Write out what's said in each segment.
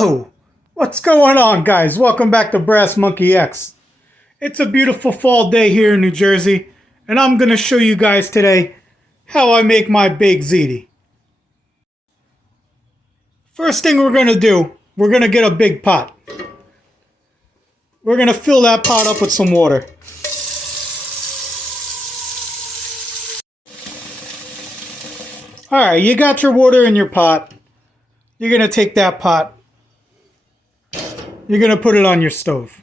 Oh, what's going on, guys? Welcome back to Brass Monkey X. It's a beautiful fall day here in New Jersey, and I'm going to show you guys today how I make my baked ziti. First thing we're going to do, we're going to get a big pot. We're going to fill that pot up with some water. Alright, you got your water in your pot. You're going to take that pot. You're going to put it on your stove.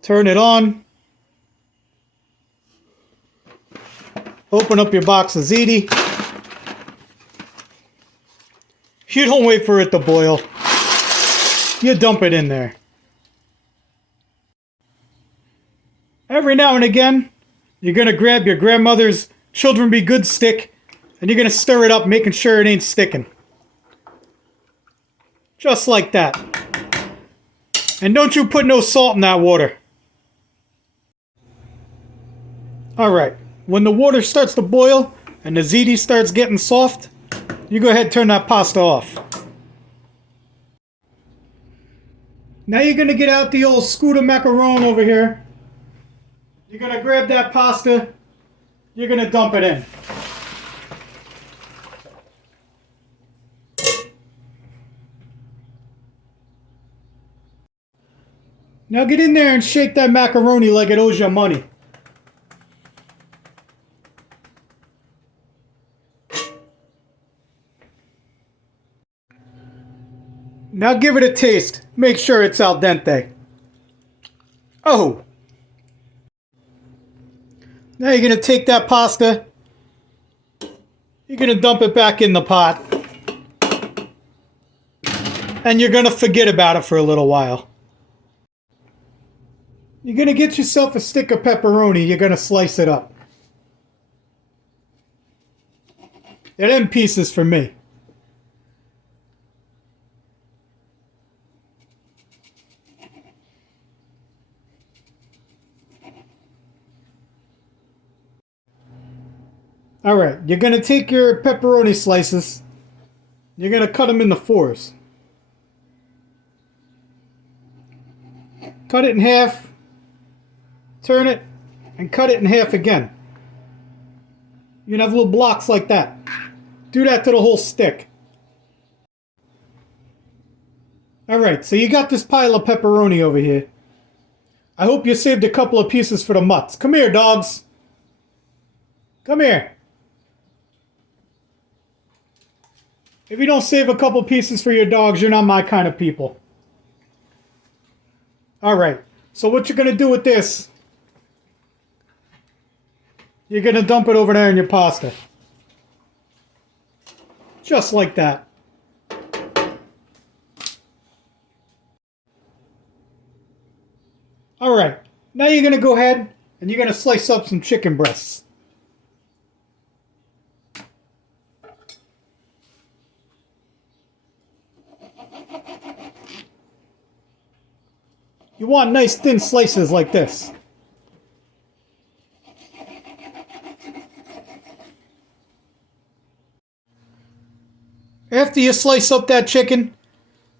Turn it on. Open up your box of ziti. You don't wait for it to boil. You dump it in there. Every now and again, you're going to grab your grandmother's Children Be Good stick and you're going to stir it up, making sure it ain't sticking. Just like that. And don't you put no salt in that water. Alright, when the water starts to boil and the ziti starts getting soft, you go ahead and turn that pasta off. Now you're going to get out the old scooter macaron over here. You're going to grab that pasta. You're going to dump it in. Now get in there and shake that macaroni like it owes you money. Now give it a taste. Make sure it's al dente. Oh! Now you're going to take that pasta. You're going to dump it back in the pot. And you're going to forget about it for a little while. You're going to get yourself a stick of pepperoni. You're going to slice it up. They're them pieces for me. Alright, you're going to take your pepperoni slices. You're going to cut them into fours. Cut it in half. Turn it and cut it in half again. You're going to have little blocks like that. Do that to the whole stick. Alright, so you got this pile of pepperoni over here. I hope you saved a couple of pieces for the mutts. Come here, dogs. Come here. If you don't save a couple pieces for your dogs, you're not my kind of people. Alright, so what you're going to do with this, you're going to dump it over there in your pasta. Just like that. Alright, now you're going to go ahead and you're going to slice up some chicken breasts. You want nice thin slices like this. After you slice up that chicken,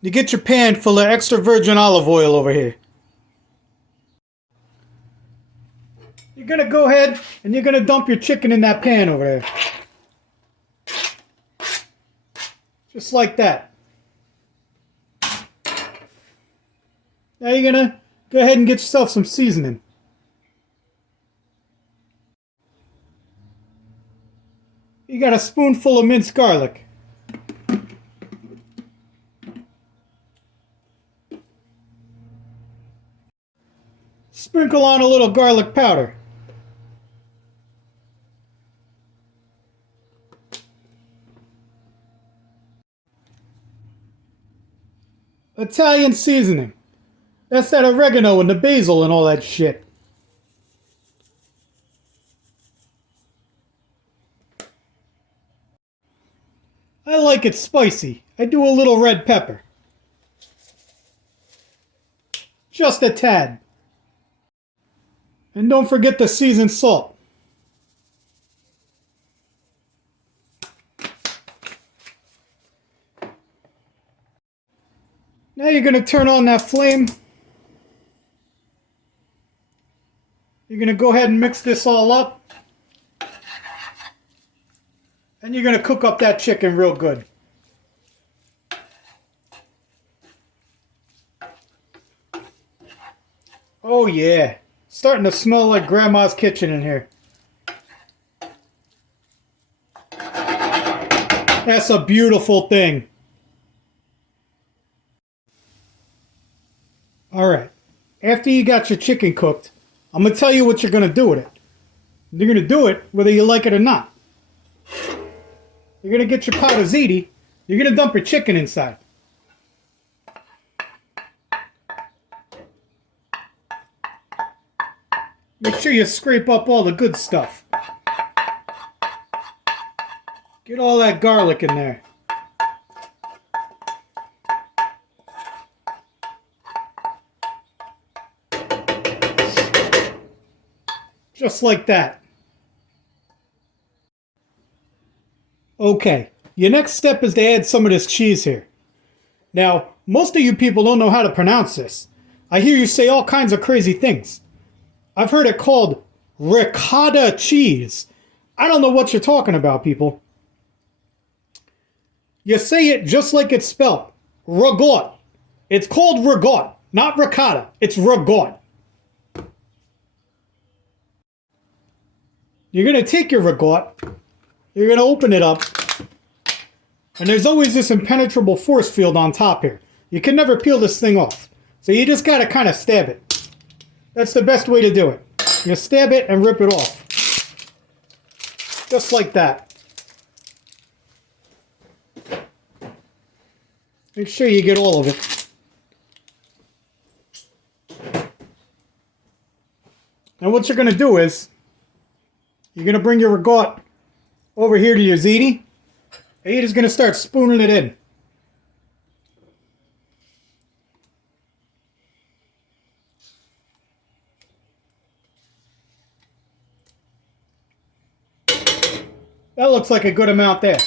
you get your pan full of extra virgin olive oil over here. You're going to go ahead and you're going to dump your chicken in that pan over there. Just like that. Now you're going to go ahead and get yourself some seasoning. You got a spoonful of minced garlic. Sprinkle on a little garlic powder. Italian seasoning. That's that oregano and the basil and all that shit. I like it spicy. I do a little red pepper. Just a tad. And don't forget the seasoned salt. Now you're going to turn on that flame. You're going to go ahead and mix this all up. And you're going to cook up that chicken real good. Oh yeah, starting to smell like Grandma's kitchen in here. That's a beautiful thing. Alright, after you got your chicken cooked, I'm going to tell you what you're going to do with it. You're going to do it whether you like it or not. You're going to get your pot of ziti. You're going to dump your chicken inside. Make sure you scrape up all the good stuff. Get all that garlic in there. Just like that. Okay, your next step is to add some of this cheese here. Now, most of you people don't know how to pronounce this. I hear you say all kinds of crazy things. I've heard it called ricotta cheese. I don't know what you're talking about, people. You say it just like it's spelled. Ragout. It's called ragout, not ricotta. It's ragout. You're going to take your ragout, you're going to open it up, and there's always this impenetrable force field on top here. You can never peel this thing off. So you just got to kind of stab it. That's the best way to do it. You stab it and rip it off. Just like that. Make sure you get all of it. And what you're going to do is, you're going to bring your ragout over here to your ziti, and you're just going to start spooning it in. That looks like a good amount there.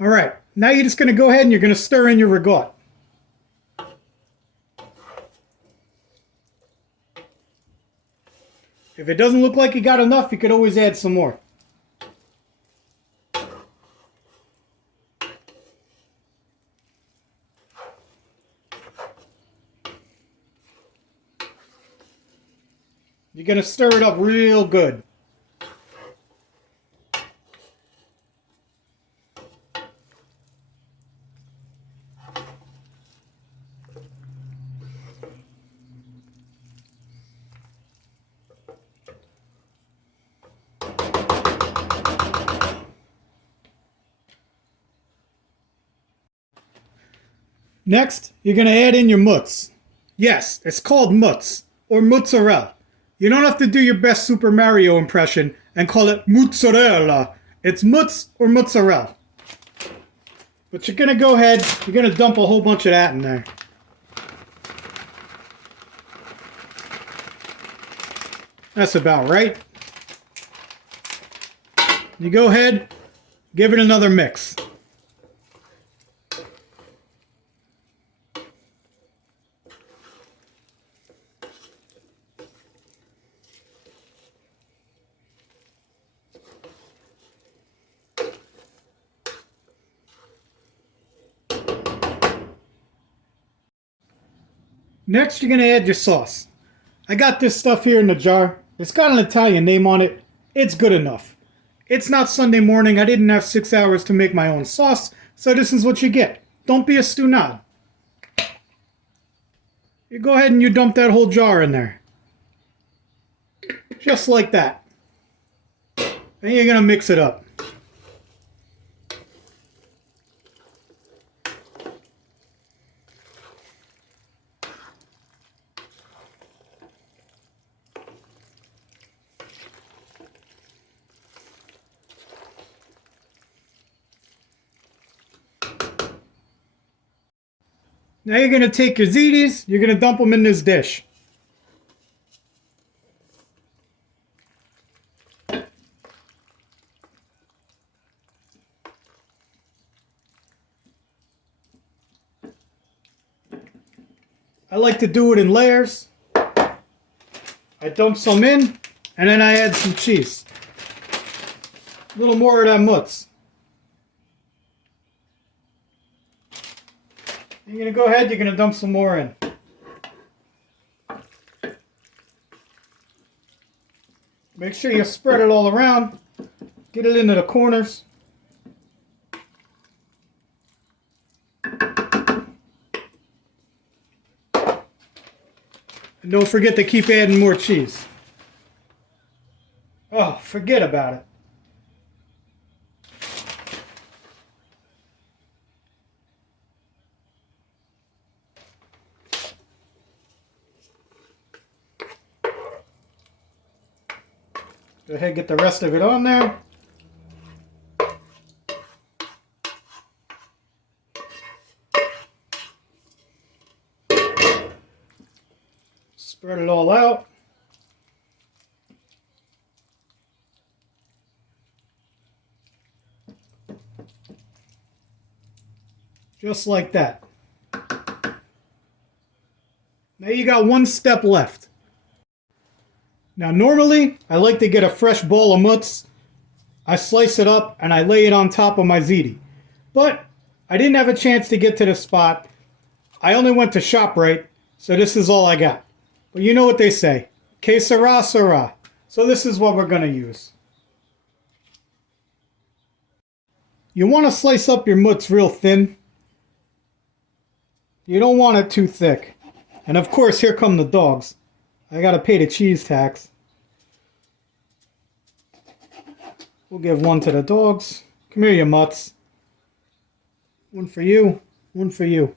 Alright, now you're just going to go ahead and you're going to stir in your ragout. If it doesn't look like you got enough, you could always add some more. You're going to stir it up real good. Next, you're going to add in your mutz. Yes, it's called mutz, or mozzarella. You don't have to do your best Super Mario impression and call it mozzarella. It's mutz or mozzarella. But you're going to go ahead, you're going to dump a whole bunch of that in there. That's about right. You go ahead, give it another mix. Next, you're going to add your sauce. I got this stuff here in the jar. It's got an Italian name on it. It's good enough. It's not Sunday morning. I didn't have 6 hours to make my own sauce, so this is what you get. Don't be a stunad. You go ahead and you dump that whole jar in there. Just like that. And you're going to mix it up. Now you're going to take your zitis, you're going to dump them in this dish. I like to do it in layers. I dump some in, and then I add some cheese. A little more of that mutz. You're going to go ahead, you're going to dump some more in. Make sure you spread it all around. Get it into the corners. And don't forget to keep adding more cheese. Oh, forget about it. Go ahead and get the rest of it on there. Spread it all out. Just like that. Now you got one step left. Now normally, I like to get a fresh ball of mutz. I slice it up and I lay it on top of my ziti. But I didn't have a chance to get to the spot. I only went to ShopRite, so this is all I got. But you know what they say, que sera, sera. So this is what we're going to use. You want to slice up your mutz real thin. You don't want it too thick. And of course, here come the dogs. I got to pay the cheese tax. We'll give one to the dogs. Come here, you mutts. One for you, one for you.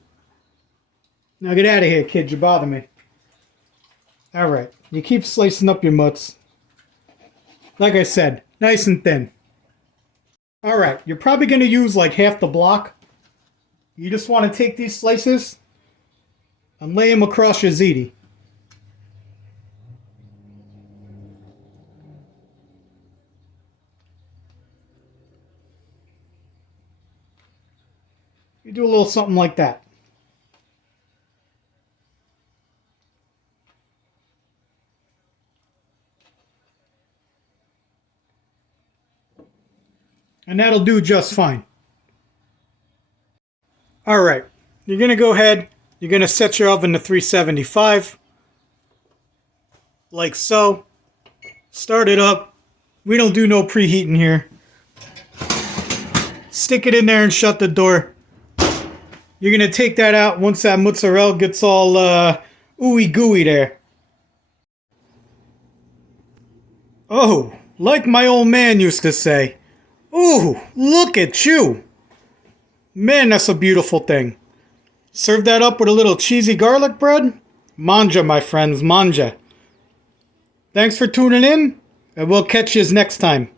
Now get out of here, kid. You bother me. Alright, you keep slicing up your mutts. Like I said, nice and thin. Alright, you're probably going to use like half the block. You just want to take these slices and lay them across your ziti. You do a little something like that. And that'll do just fine. Alright, you're going to go ahead, you're going to set your oven to 375. Like so. Start it up. We don't do no preheating here. Stick it in there and shut the door. You're going to take that out once that mozzarella gets all ooey gooey there. Oh, like my old man used to say. Ooh, look at you. Man, that's a beautiful thing. Serve that up with a little cheesy garlic bread. Manja, my friends, manja. Thanks for tuning in, and we'll catch you next time.